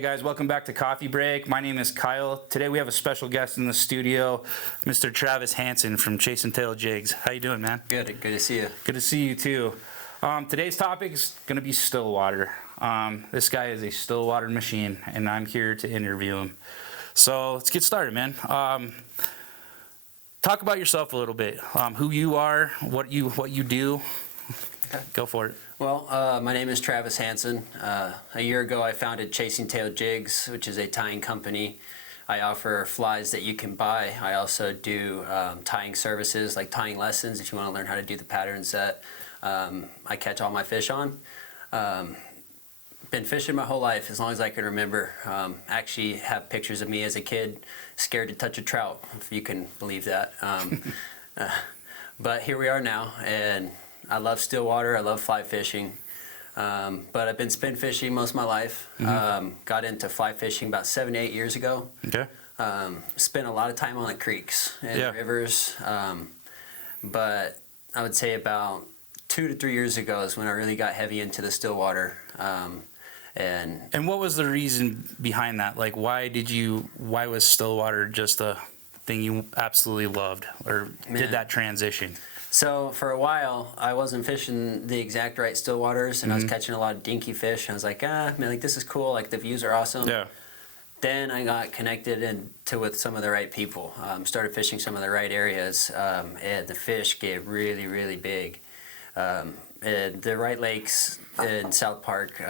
Hey guys, welcome back to Coffee Break. My name is Kyle. Today we have a special guest in the studio, Mr. Travis Hanson from Chasing Tail Jigs. How you doing, man? Good to see you. Good to see you too. Today's topic is going to be Stillwater. This guy is a Stillwater machine, and I'm here to interview him. So let's get started, man. Talk about yourself a little bit. Who you are, what you do. Okay. Go for it. Well, my name is Travis Hanson. A year ago, I founded Chasing Tail Jigs, which is a tying company. I offer flies that you can buy. I also do tying services, like tying lessons, if you want to learn how to do the patterns that I catch all my fish on. Been fishing my whole life, as long as I can remember. Actually have pictures of me as a kid, scared to touch a trout, if you can believe that. But here we are now, and I love Stillwater, I love fly fishing, but I've been spin fishing most of my life. Got into fly fishing about 7 to 8 years ago. Okay. Spent a lot of time on the creeks and rivers, but I would say about 2 to 3 years ago is when I really got heavy into the Stillwater. And what was the reason behind that? Like, why was Stillwater just a thing you absolutely loved, or did that transition? So for a while, I wasn't fishing the exact right Stillwaters, and I was catching a lot of dinky fish. I was like, man, like this is cool. Like the views are awesome. Yeah. Then I got connected with some of the right people. Started fishing some of the right areas, and the fish get really, really big. And the right lakes in South Park,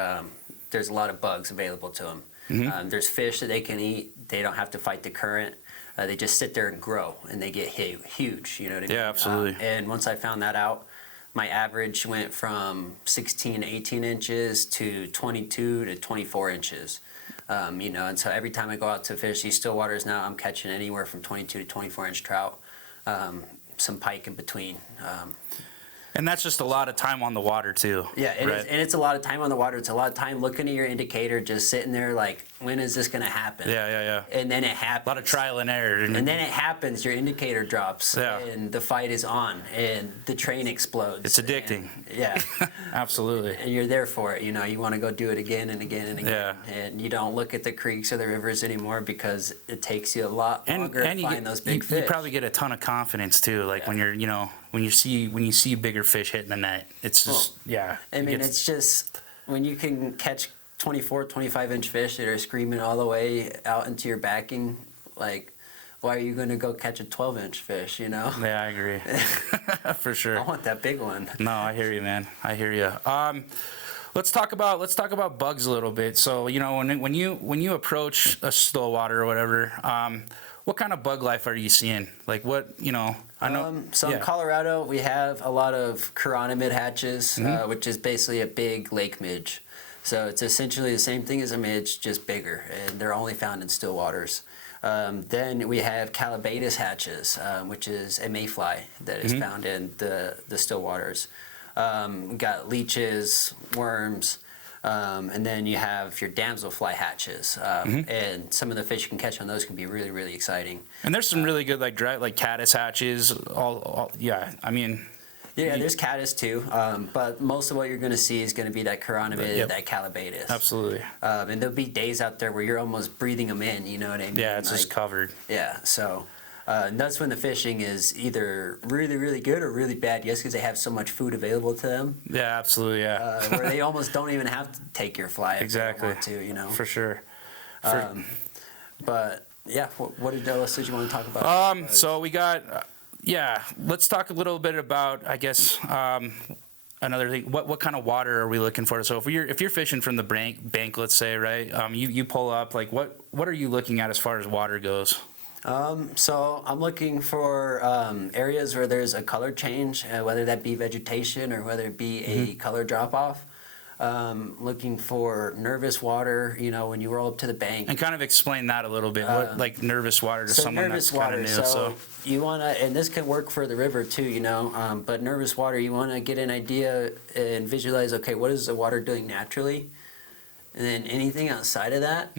there's a lot of bugs available to them. There's fish that they can eat. They don't have to fight the current. They just sit there and grow, and they get huge, you know what I mean? Yeah, absolutely. And once I found that out, my average went from 16 to 18 inches to 22 to 24 inches. And so every time I go out to fish these Stillwaters now, I'm catching anywhere from 22 to 24 inch trout, some pike in between. And that's just a lot of time on the water too. Yeah, right? and it's a lot of time on the water. It's a lot of time looking at your indicator, just sitting there like, when is this going to happen? Yeah. And then it happens. A lot of trial and error. And then it happens, your indicator drops, Yeah. and the fight is on, and the train explodes. It's addicting. Yeah. Absolutely. And you're there for it, you want to go do it again and again and again. Yeah. And you don't look at the creeks or the rivers anymore because it takes you a lot longer to find those big fish. You probably get a ton of confidence too, like when you're, when you see bigger fish hitting the net. It's just, it's just when you can catch 24, 25 inch fish that are screaming all the way out into your backing, like, why are you going to go catch a 12 inch fish, Yeah, I agree. For sure. I want that big one. No, I hear you, man. I hear you. Let's talk about bugs a little bit. So, when you approach a Stillwater or whatever, what kind of bug life are you seeing? Like what, I know. In Colorado, we have a lot of chironomid hatches, which is basically a big lake midge. So it's essentially the same thing as a midge, just bigger, and they're only found in still waters. Then we have calabatus hatches, which is a mayfly that is found in the still waters. We got leeches, worms, and then you have your damselfly hatches, and some of the fish you can catch on those can be really, really exciting. And there's some really good like caddis hatches. There's caddis too, but most of what you're going to see is going to be that chironomid, that calabatus. Absolutely. And there'll be days out there where you're almost breathing them in, you know what I mean? Yeah, it's just covered. Yeah, so and that's when the fishing is either really, really good or really bad, because they have so much food available to them. Yeah, absolutely, yeah. Where they almost don't even have to take your fly if they want to, For sure. But, yeah, what else did you want to talk about? So we got... let's talk a little bit about, I guess, another thing. What kind of water are we looking for? So if you're fishing from the bank, let's say, right? You pull up. Like what are you looking at as far as water goes? So I'm looking for areas where there's a color change, whether that be vegetation or whether it be a color drop off. Looking for nervous water, when you roll up to the bank. And kind of explain that a little bit, what like nervous water to someone that's kind of new. So you want to, and this can work for the river too, but nervous water, you want to get an idea and visualize, okay, what is the water doing naturally? And then anything outside of that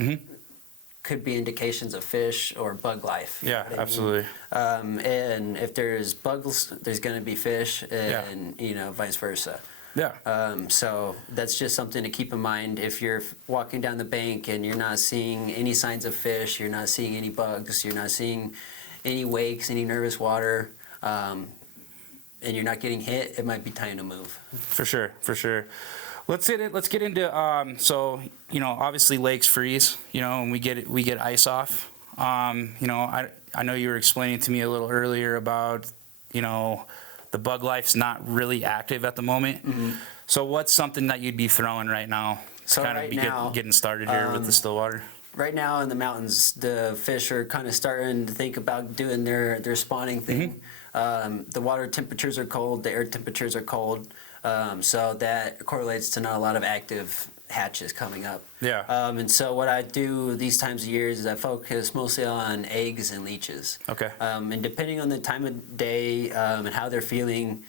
could be indications of fish or bug life. Yeah, absolutely. And if there's bugs, there's going to be fish, and vice versa. Yeah. So that's just something to keep in mind if you're walking down the bank and you're not seeing any signs of fish, you're not seeing any bugs, you're not seeing any wakes, any nervous water, and you're not getting hit, it might be time to move. For sure, for sure. Let's get into so obviously lakes freeze, and we get ice off. I know you were explaining to me a little earlier about the bug life's not really active at the moment. Mm-hmm. So what's something that you'd be throwing right now to So kind of right be now, getting started here with the Stillwater? Right now in the mountains, the fish are kind of starting to think about doing their spawning thing. The water temperatures are cold, the air temperatures are cold, so that correlates to not a lot of active hatches coming up. Yeah. And so what I do these times of years is I focus mostly on eggs and leeches. Okay. And depending on the time of day and how they're feeling,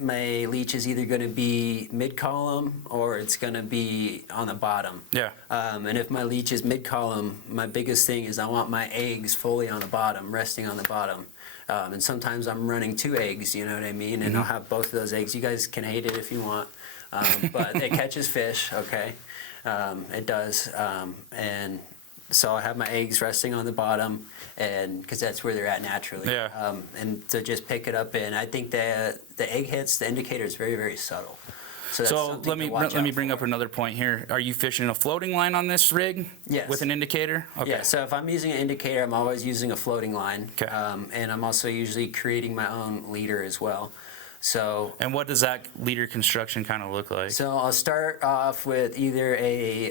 my leech is either going to be mid-column or it's going to be on the bottom. Yeah. And if my leech is mid-column, my biggest thing is I want my eggs fully on the bottom, resting on the bottom. And sometimes I'm running 2 eggs, you know what I mean? And I'll have both of those eggs. You guys can hate it if you want, but it catches fish, okay? It does. And so I have my eggs resting on the bottom, and because that's where they're at naturally. Yeah. And to just pick it up, and I think that the egg hits, the indicator is very, very subtle. So, that's So something let to me watch let me out bring for. up another point here. Are you fishing a floating line on this rig? Yes. With an indicator? Okay. Yeah, so if I'm using an indicator, I'm always using a floating line. Okay. And I'm also usually creating my own leader as well. So And what does that leader construction kind of look like? So I'll start off with either a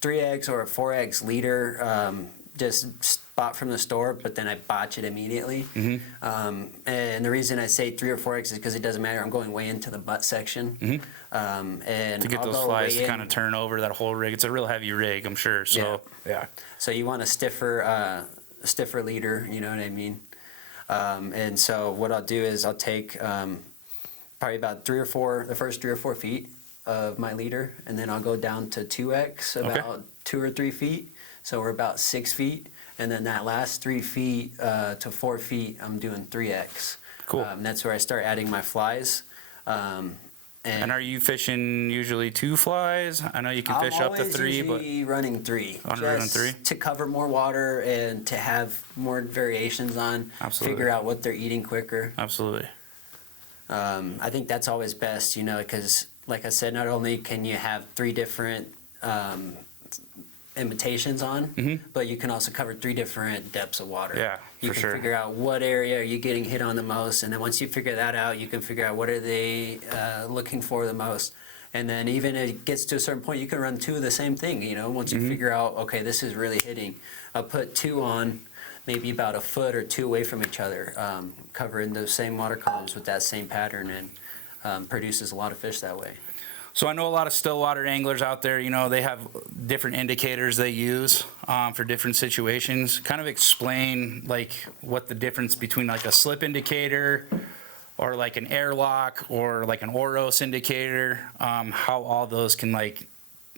3X or a 4X leader, just bought from the store, but then I botch it immediately. And the reason I say 3 or 4X is because it doesn't matter. I'm going way into the butt section. And To get I'll those go flies way to in. kind of turn over that whole rig. It's a real heavy rig, I'm sure. So yeah. So you want a stiffer leader, you know what I mean? And so what I'll do is I'll take probably about the first 3 or 4 feet of my leader, and then I'll go down to 2X, about 2 or 3 feet. So we're about 6 feet, and then that last 3 feet to 4 feet, I'm doing 3X. Cool. And that's where I start adding my flies. And are you fishing usually 2 flies? I know you can fish up to 3, but usually running 3. Running Just 3? to cover more water and to have more variations on. Absolutely. Figure out what they're eating quicker. absolutely. I think that's always best, because like I said, not only can you have 3 different imitations on, but you can also cover 3 different depths of water. Yeah, you for can sure. figure out what area are you getting hit on the most, and then once you figure that out, you can figure out what are they looking for the most. And then even if it gets to a certain point, you can run 2 of the same thing, once you figure out, okay, this is really hitting. I'll put 2 on maybe about a foot or 2 away from each other, covering those same water columns with that same pattern, and produces a lot of fish that way. So I know a lot of Stillwater anglers out there, they have different indicators they use for different situations. Kind of explain what the difference between a slip indicator or an airlock or an Oros indicator, how all those can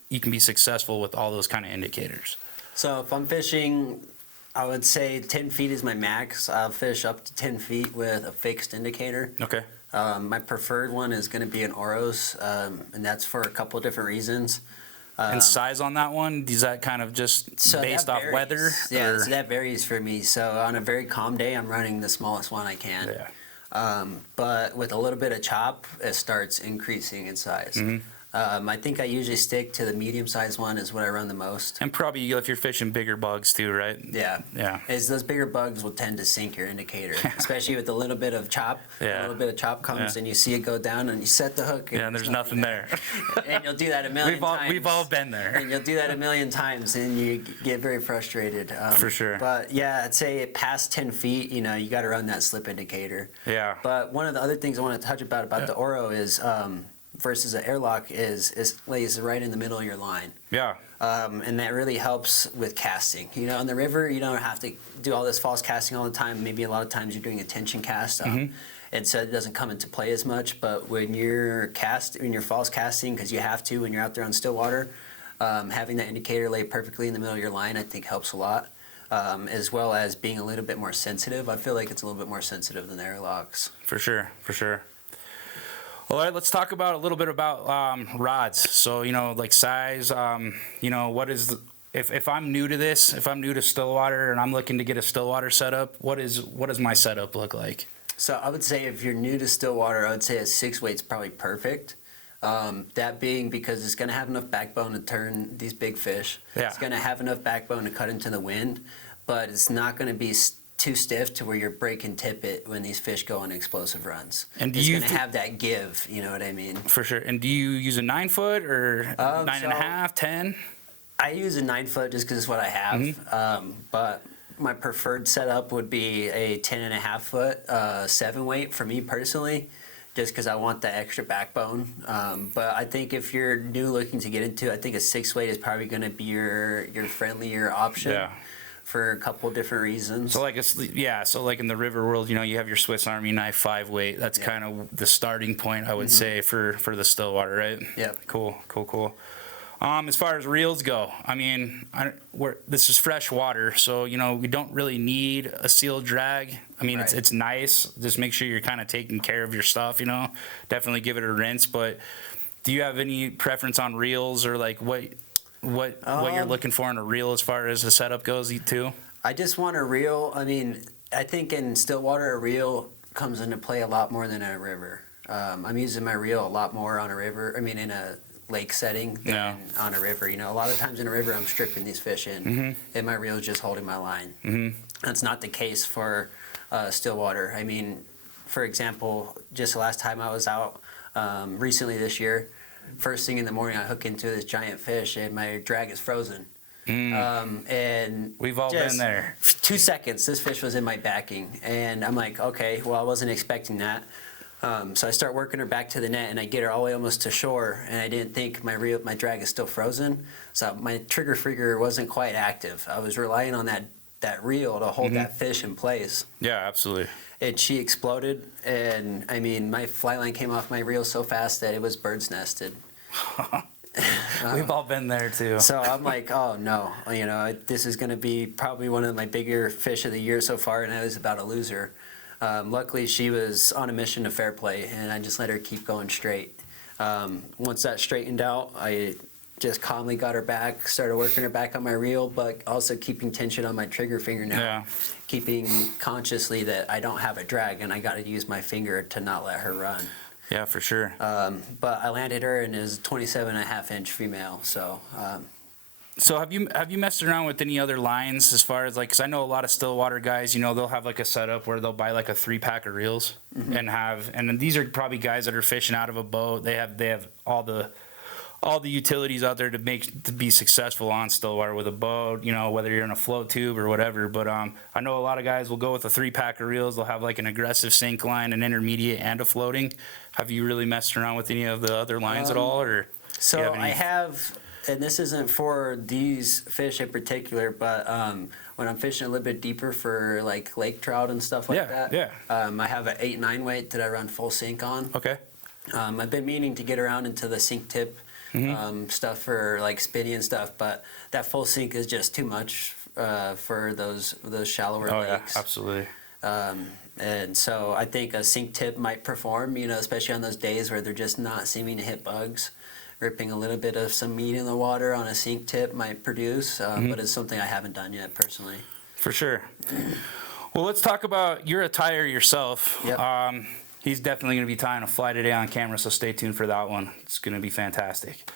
you can be successful with all those kind of indicators. So if I'm fishing, I would say 10 feet is my max. I'll fish up to 10 feet with a fixed indicator. Okay. My preferred one is going to be an Oros, and that's for a couple of different reasons. And size on that one, is that kind of just based that off varies. weather? Yeah, or- so that varies for me. So on a very calm day, I'm running the smallest one I can. Yeah. But with a little bit of chop, it starts increasing in size. I think I usually stick to the medium-sized one is what I run the most. And probably if you're fishing bigger bugs too, right? Yeah. Yeah. Is those bigger bugs will tend to sink your indicator, especially with a little bit of chop. Yeah. A little bit of chop comes Yeah. and you see it go down and you set the hook. Yeah, and there's nothing there. And you'll do that a million times. We've all been there. And you'll do that a million times and you get very frustrated. For sure. But yeah, I'd say past 10 feet, you got to run that slip indicator. Yeah. But one of the other things I want to touch about Yeah. the Oro is versus an airlock is lays right in the middle of your line. Yeah. And that really helps with casting. On the river, you don't have to do all this false casting all the time. Maybe a lot of times you're doing a tension cast, and so it doesn't come into play as much. But when you're false casting, because you have to when you're out there on Stillwater, having that indicator laid perfectly in the middle of your line, I think helps a lot. As well as being a little bit more sensitive. I feel like it's a little bit more sensitive than the airlocks. For sure. For sure. All right, let's talk about a little bit about rods. So, like size, what is if I'm new to this, if I'm new to Stillwater and I'm looking to get a Stillwater setup, what does my setup look like? So I would say if you're new to Stillwater, I would say a 6-weight's probably perfect. That being because it's going to have enough backbone to turn these big fish. Yeah. It's going to have enough backbone to cut into the wind, but it's not going to be too stiff to where you're breaking tippet when these fish go on explosive runs. And it's going to have that give, you know what I mean? For sure. And do you use a 9-foot or 9.5, 10? I use a 9-foot just because it's what I have. But my preferred setup would be a 10.5-foot 7-weight for me personally, just because I want the extra backbone. But I think if you're new looking to get into, I think a 6-weight is probably going to be your friendlier option. Yeah. For a couple different reasons. So like in the river world, you have your Swiss Army knife 5-weight. That's kind of the starting point, I would say, for the Stillwater, right? Yep. Cool. As far as reels go, I mean, this is fresh water, so we don't really need a sealed drag. I mean, Right. it's nice. Just make sure you're kind of taking care of your stuff. Definitely give it a rinse. But do you have any preference on reels or like what you're looking for in a reel as far as the setup goes too? I just want a reel. I mean, I think in Stillwater, a reel comes into play a lot more than a river. I'm using my reel a lot more on a river. I mean, in a lake setting than on a river. A lot of times in a river, I'm stripping these fish in, and my reel is just holding my line. That's not the case for Stillwater. I mean, for example, just the last time I was out recently this year, first thing in the morning, I hook into this giant fish, and my drag is frozen. And we've all been there. 2 seconds, this fish was in my backing, and I'm like, okay, well, I wasn't expecting that. So I start working her back to the net, and I get her all the way almost to shore, and I didn't think my drag is still frozen, so my trigger finger wasn't quite active. I was relying on that reel to hold that fish in place. Yeah, absolutely. And she exploded, and I mean, my fly line came off my reel so fast that it was bird's nested. We've all been there too. So I'm like, oh no, this is going to be probably one of my bigger fish of the year so far, and I was about to lose her. Luckily, she was on a mission to fair play, and I just let her keep going straight. Once that straightened out, I just calmly got her back, started working her back on my reel, but also keeping tension on my trigger finger now. Yeah. Keeping consciously that I don't have a drag, and I got to use my finger to not let her run. Yeah, for sure. But I landed her, and it was a 27.5-inch female, so... So have you messed around with any other lines as far as like, because I know a lot of Stillwater guys, they'll have like a setup where they'll buy like a 3-pack of reels and then these are probably guys that are fishing out of a boat. They have all the utilities out there to be successful on Stillwater with a boat, whether you're in a float tube or whatever. But I know a lot of guys will go with a 3-pack of reels. They'll have like an aggressive sink line, an intermediate, and a floating. Have you really messed around with any of the other lines at all, or? So I have. And this isn't for these fish in particular, but when I'm fishing a little bit deeper for like lake trout and stuff like that, I have an 8-9 weight that I run full sink on. Okay. I've been meaning to get around into the sink tip stuff for like spinning and stuff, but that full sink is just too much for those shallower lakes. Yeah, absolutely. And so I think a sink tip might perform, especially on those days where they're just not seeming to hit bugs. Ripping a little bit of some meat in the water on a sink tip might produce, but it's something I haven't done yet personally. For sure. Well, let's talk about your attire yourself. Yep. He's definitely going to be tying a fly today on camera, so stay tuned for that one. It's going to be fantastic.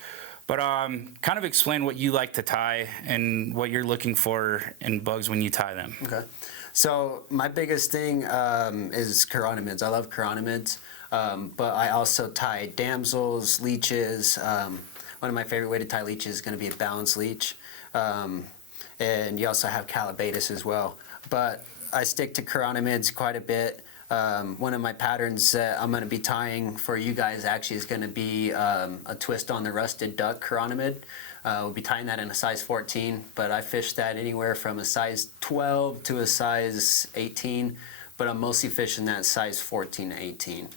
But kind of explain what you like to tie and what you're looking for in bugs when you tie them. Okay. So my biggest thing is chironomids. I love chironomids. But I also tie damsels, leeches. One of my favorite way to tie leeches is going to be a balance leech. And you also have calabatus as well. But I stick to chironomids quite a bit. One of my patterns that I'm going to be tying for you guys actually is going to be a twist on the rusted duck chironomid. We'll be tying that in a size 14, but I fish that anywhere from a size 12 to a size 18, but I'm mostly fishing that size 14 to 18.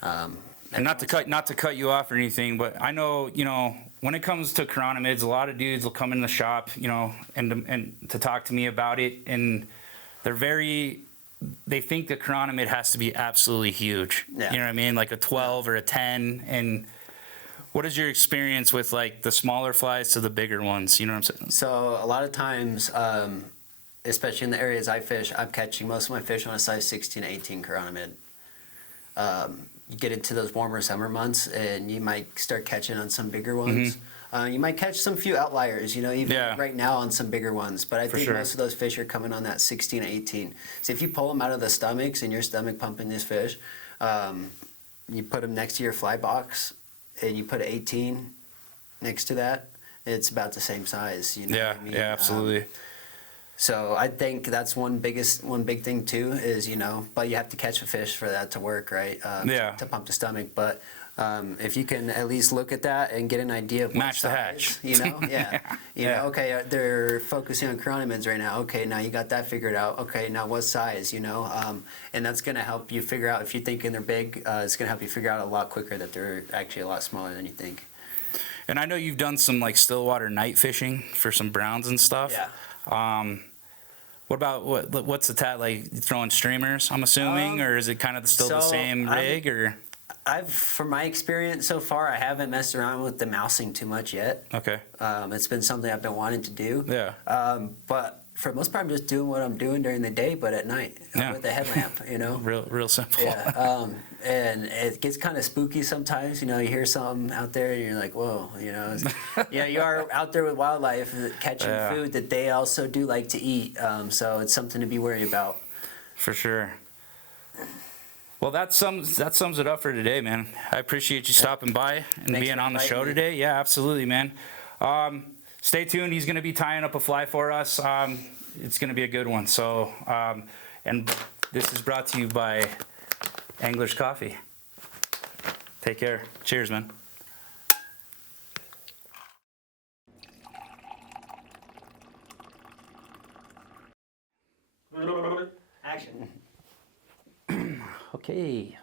And not to cut you off or anything, but I know, when it comes to chironomids, a lot of dudes will come in the shop, and to talk to me about it, and they're very they think the chironomid has to be absolutely huge. Yeah. You know what I mean? Like a 12 or a 10. And what is your experience with like the smaller flies to the bigger ones? You know what I'm saying? So a lot of times, especially in the areas I fish, I'm catching most of my fish on a size 16 to 18 chironomid. You get into those warmer summer months and you might start catching on some bigger ones. You might catch some few outliers, you know, even right now on some bigger ones. But I think most of those fish are coming on that 16 to 18. So if you pull them out of the stomachs and your stomach pumping this fish, you put them next to your fly box and you put an 18 next to that, it's about the same size. You know what I mean? Yeah, absolutely. So I think that's one big thing too is, you know, but you have to catch a fish for that to work, right? To pump the stomach. But if you can at least look at that and get an idea of what match the hatch, you know, you know, okay, they're focusing on chironomids right now. Okay, now you got that figured out. Okay, now what size, you know, and that's going to help you figure out if you're thinking they're big. It's going to help you figure out a lot quicker that they're actually a lot smaller than you think. And I know you've done some like Stillwater night fishing for some browns and stuff. Yeah. What about what's the like throwing streamers? I'm assuming, or is it kind of still the same rig? Or from my experience so far, I haven't messed around with the mousing too much yet. Okay. It's been something I've been wanting to do. Yeah. But for the most part, I'm just doing what I'm doing during the day, but at night with a headlamp. You know. Real simple. Yeah. And it gets kind of spooky sometimes. You know, you hear something out there, and you're like, "Whoa!" You know. Yeah, you are out there with wildlife catching food that they also do like to eat. So it's something to be worried about. For sure. Well, that sums it up for today, man. I appreciate you stopping by and being on the show today. Yeah, absolutely, man. Stay tuned. He's going to be tying up a fly for us. It's going to be a good one. So, and this is brought to you by Angler's Coffee. Take care. Cheers, man. Action. Okay.